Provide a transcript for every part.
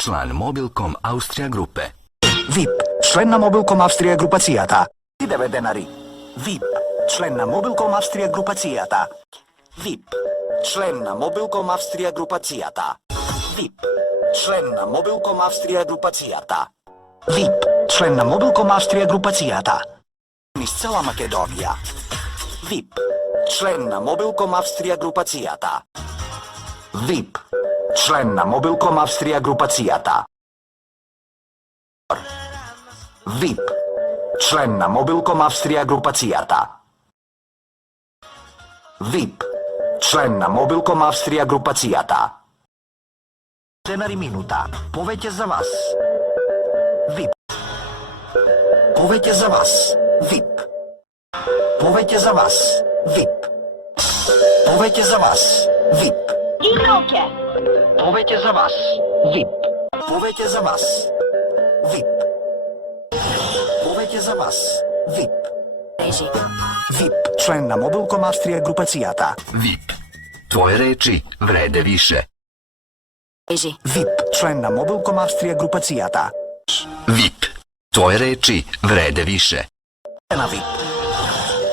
Член Mobilcom Австрија групе. VIP, член на Mobilcom Австрија групацијата. 9 денари. VIP, член на Mobilcom Австрија групацијата. VIP, член на Mobilcom Австрија групацијата. VIP, член на Mobilcom Австрија групацијата. VIP, член на Mobilcom Австрија групацијата. Низ цела Македонија. VIP, член на Mobilcom Австрија групацијата. VIP, член на Mobilcom Австрија групацијата. VIP, член на Mobilcom Австрија групацијата. VIP, член на Mobilcom Австрија групацијата. Денари минута. Повеќе за вас. VIP. Повеќе за вас. VIP. Повеќе за вас. VIP. Повеќе за вас. VIP. Иноке. Повеќе за вас. VIP. Повеќе за вас. VIP. Повеќе за вас. VIP. VIP, член на Mobilcom Австрија групацијата. VIP. Твоје речи вреде више. VIP, член на Mobilcom Австрија групацијата. VIP. Твоје речи вреде више. На VIP.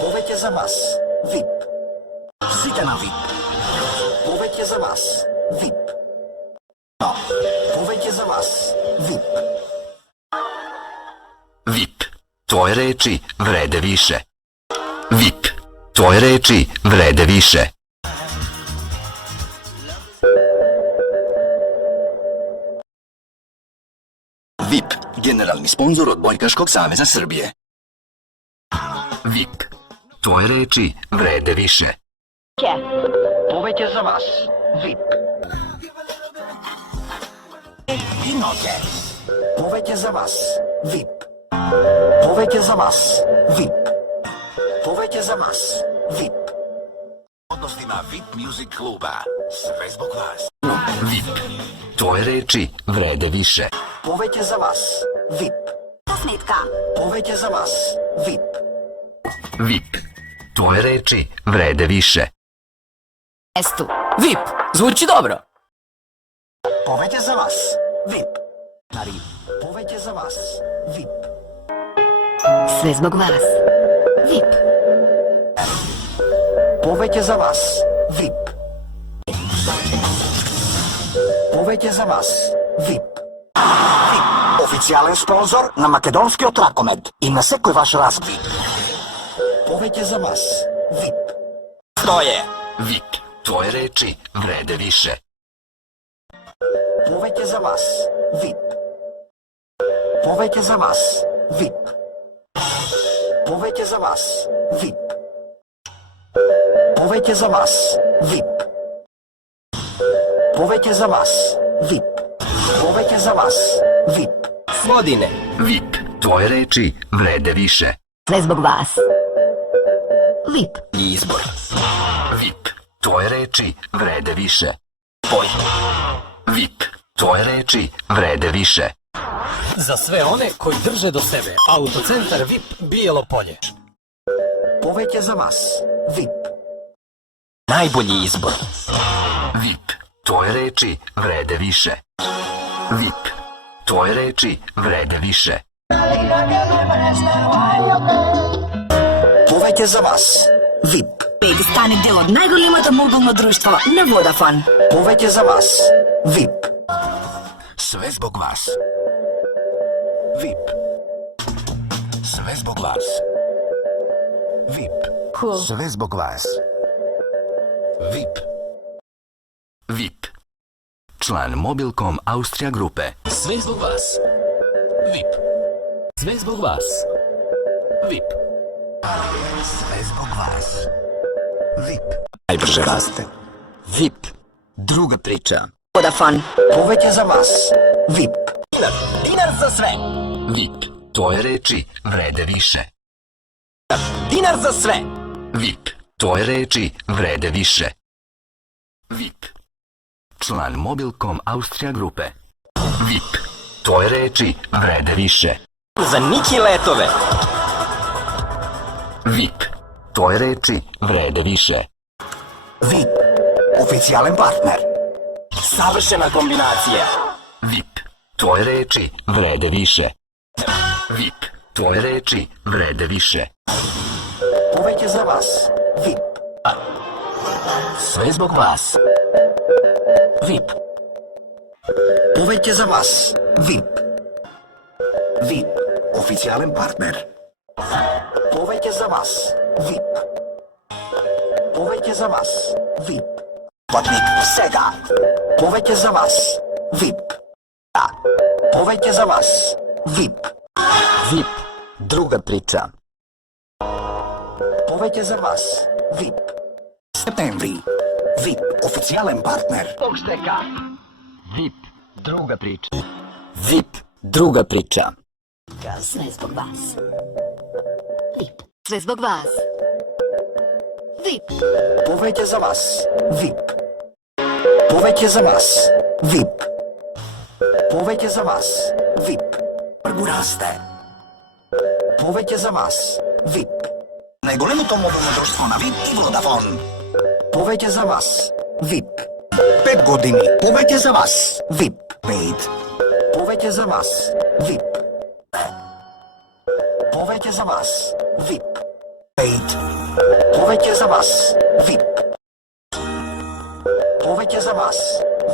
Повеќе за вас. VIP. Сите на VIP. Повеќе за вас. VIP. Но, повеќе за вас. VIP. VIP. Твоје речи вреде више. VIP. Твоје речи вреде више. VIP. Генерални спонзор од Бојкашког Савеза Србије. VIP. Твоје речи вреде више. Повеќе за вас. VIP. Иноке. Повеќе за вас. VIP. Повеќе за вас. VIP. Повеќе за вас. VIP. Одности на VIP Music клуба. Све због вас. VIP. Твоје речи вреде више. Повеќе за вас. VIP. Сметка. Повеќе за вас. VIP. VIP. Твоје речи вреде више. Место. VIP. Звучи добро. Повеќе за вас. VIP. Нари. Повеќе за вас. VIP. Све због вас. VIP. Повеќе за вас. VIP. Повеќе за вас. VIP. VIP. Официјален спонзор на македонскиот ракомет и на секој ваш разбив. Повеќе за вас. VIP. Стоje. VIP. Твоје речи вреде више. Повеќе за вас. VIP. Повеќе за вас. VIP. Повеќе за вас. VIP. Повеќе за вас. VIP. Повеќе за вас. VIP. Повеќе за вас. VIP. Господине, VIP. Твоје речи вреде више. Све због вас. VIP. избор. VIP. Твоје речи вреде више. Бој. VIP. Твоје речи вреде више. За све one кои држе до себе. Аутоцентар VIP Биело поле. Повеќе за вас. VIP. Најбољи избор. VIP. Твоје речи вреде више. VIP. Твоје речи вреде више. Повеќе за вас. VIP. Беби стане дел од најголемото мобилно друштво на Водафон. Повеќе за вас. VIP. Све због вас. VIP. Све због вас. VIP. Све због вас. VIP. VIP. Член Mobilcom Австрија групе. Све због вас. VIP. Све због вас. VIP. Све због вас. VIP. Најбрже расте. VIP. Друга прича. Водафон. Повеќе за вас. VIP. Динар за све. VIP. Твоје речи вреде више. Динар за све. VIP. Твоје речи вреде више. VIP. Член Mobilcom Австрија групе. VIP. Твоје речи вреде више. За Ники летове. VIP. Твоје речи вреде више. VIP. Официјален партнер. Савршена комбинација. VIP. Tvoje reči vrede više. VIP. Tvoje reči vrede više. Повеќе за вас. VIP. Sve zbog vas. VIP. Повеќе за вас. VIP. VIP. Официјален партнер. Повеќе за вас. VIP. Повеќе за вас. VIP. Патник, сега. Повеќе за вас. VIP. Да. Повеќе за вас. VIP. VIP. Druga priča. Повеќе за вас. VIP. Септември. VIP. Официјален партнер. Обштека. VIP. Druga priča. VIP. Druga priča. Sve zbog vas. VIP. Sve zbog vas. VIP. Повеќе за вас. VIP. Повеќе за вас. VIP. Повеќе за вас. VIP. Го расте. Повеќе за вас. VIP. Најголемото мобилно друштво на VIP и Водафон. Повеќе за вас. VIP. 5 години. Повеќе за вас. VIP. Paid. Повеќе за вас. VIP. Повеќе за вас. VIP. Paid. Повеќе за вас. VIP. Повеќе за вас.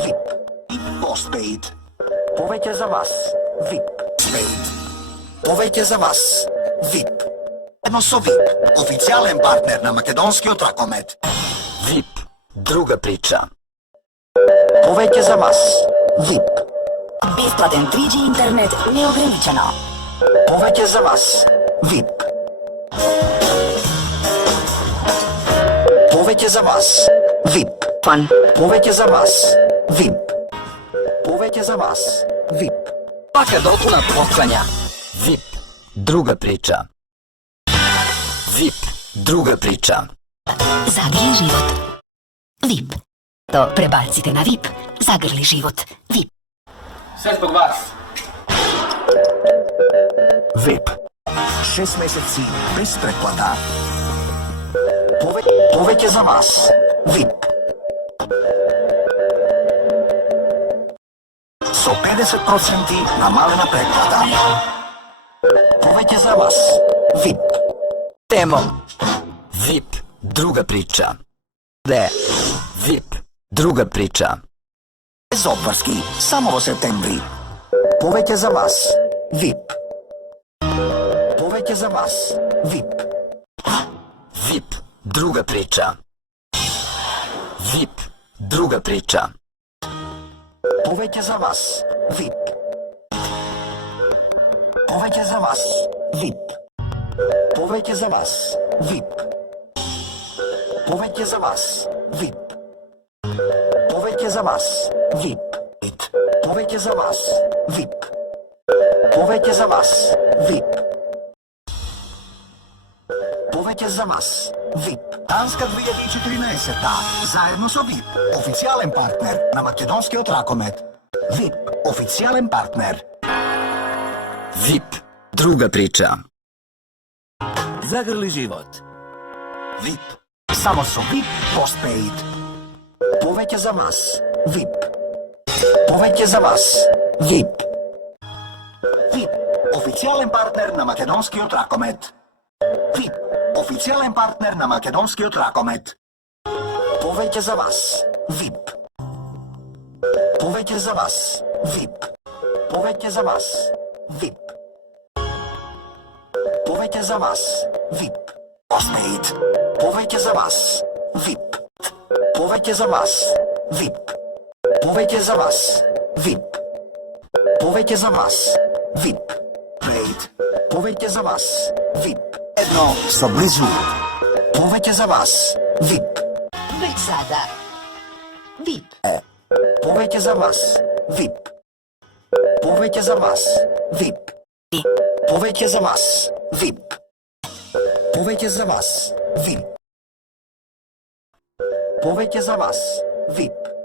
VIP. И Postpaid. Повеќе за вас. VIP. Paid. Повеќе за вас. VIP. Едно со VIP. Официјален партнер на македонскиот Ракомет. VIP. Druga priča. Повеќе за вас. VIP. Бесплатен 3G интернет неограничено. Повеќе за вас. VIP. Повеќе за вас. VIP. Фан. Повеќе за вас. VIP. Повеќе за вас. VIP. Paka dopuna postojanja. VIP. Druga priča. VIP. Druga priča. Zagrli život. VIP. To prebacite na VIP. Zagrli život. VIP. Sve zbog vas. VIP. 6 месеци без претплата. Повеќе за вас. VIP. Со 50% намалена претплата. Повеќе за вас. VIP. Temo. VIP. Druga priča. Де. VIP. Druga priča. Без обврски. Само во септември. Повеќе за вас. VIP. Повеќе за вас. VIP. VIP. Druga priča. VIP. Druga priča. Повеќе за вас. VIP. Повеќе за вас. VIP. Повеќе за вас. VIP. Повеќе за вас. VIP. Повеќе за вас. VIP. Повеќе за вас. VIP. Повеќе за вас. VIP. Повеќе за вас. VIP. Танска 2014-та. Заедно со VIP. Официјален партнер на македонскиот Ракомет. VIP. Официјален партнер. VIP. Druga priča. Загрли живот. VIP. Само со VIP Postpaid. Повеќе за вас. VIP. Повеќе за вас. VIP. VIP. Официјален партнер на македонскиот Ракомет. VIP. Официјален партнер на македонскиот Ракомет. Повеќе за вас. VIP. Повеќе за вас. VIP. Повеќе за вас. VIP. Повеќе за вас. VIP. Postpaid. Повеќе за вас. VIP. Повеќе за вас. VIP. Повеќе за вас. VIP. Повеќе за вас. VIP. Paid. Повеќе за вас. VIP. Едно со близу. Повеќе за вас. VIP. Već sada. VIP. Повеќе за вас. VIP. Повеќе за вас. VIP. Повеќе за вас. VIP. Повеќе за вас. VIP. Повеќе за вас. VIP.